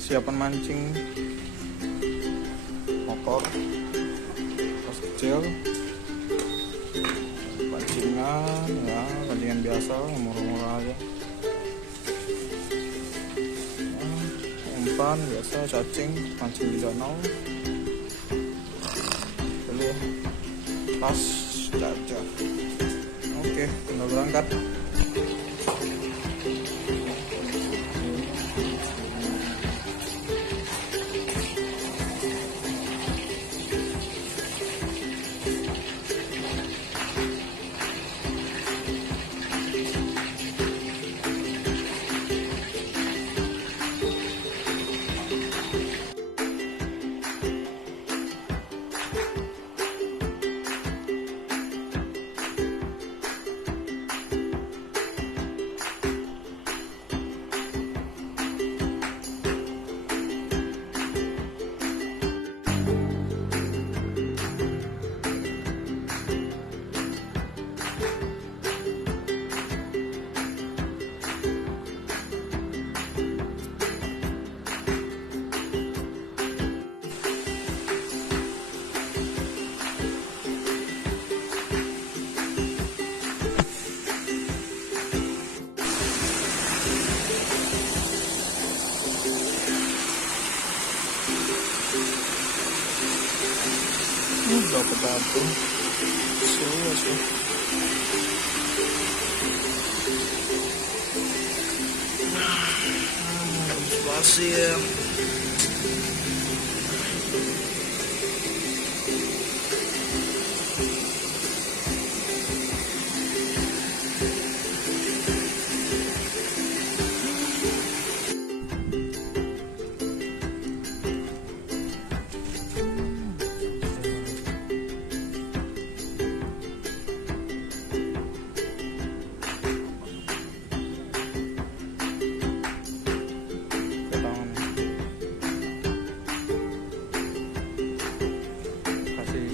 Siapan mancing motor pas kecil, pancingan ya, pancingan biasa murah-murah aja, umpan biasa, cacing, mancing di danau dulu, tas, charger. Oke, tinggal berangkat. Dapat batu serius ya. Pasir.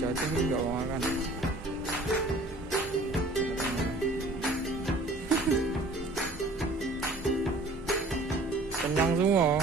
Cacing nggak mau makan. Kenyang semua.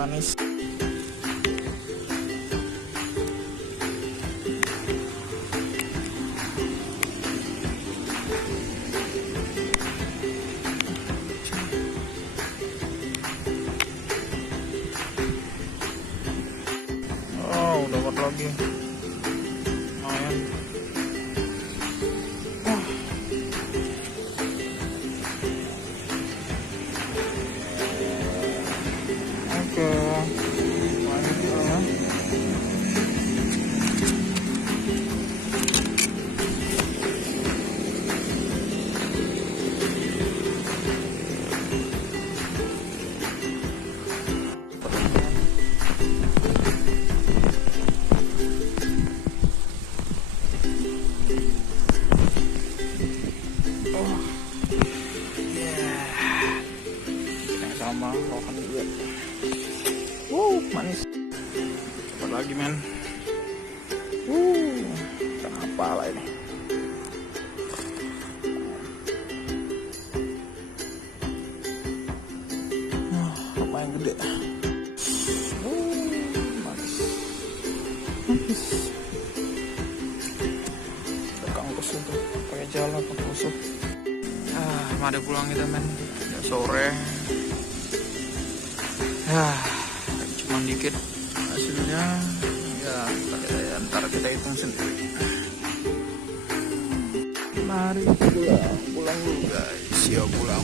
Manis. Oh, dapat lagi. Lumayan. Sama lohan juga. Manis. Apa lagi men? Kenapa lah ini? yang gede. Manis. Rekang kusuk tuh, pakai jalan pakai kusuk. Mari pulang kita men. Udah sore. Cuman dikit hasilnya. Ya, ntar kita hitung sendiri. Mari pulang dulu guys. Ya pulang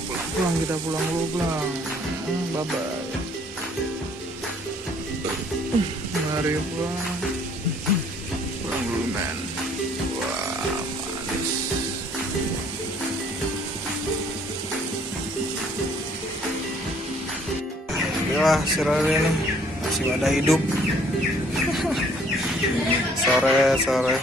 kita pulang dulu. Bye bye. Mari pulang dulu men. Wah manis. Inilah sirari ini masih ada hidup. Sore.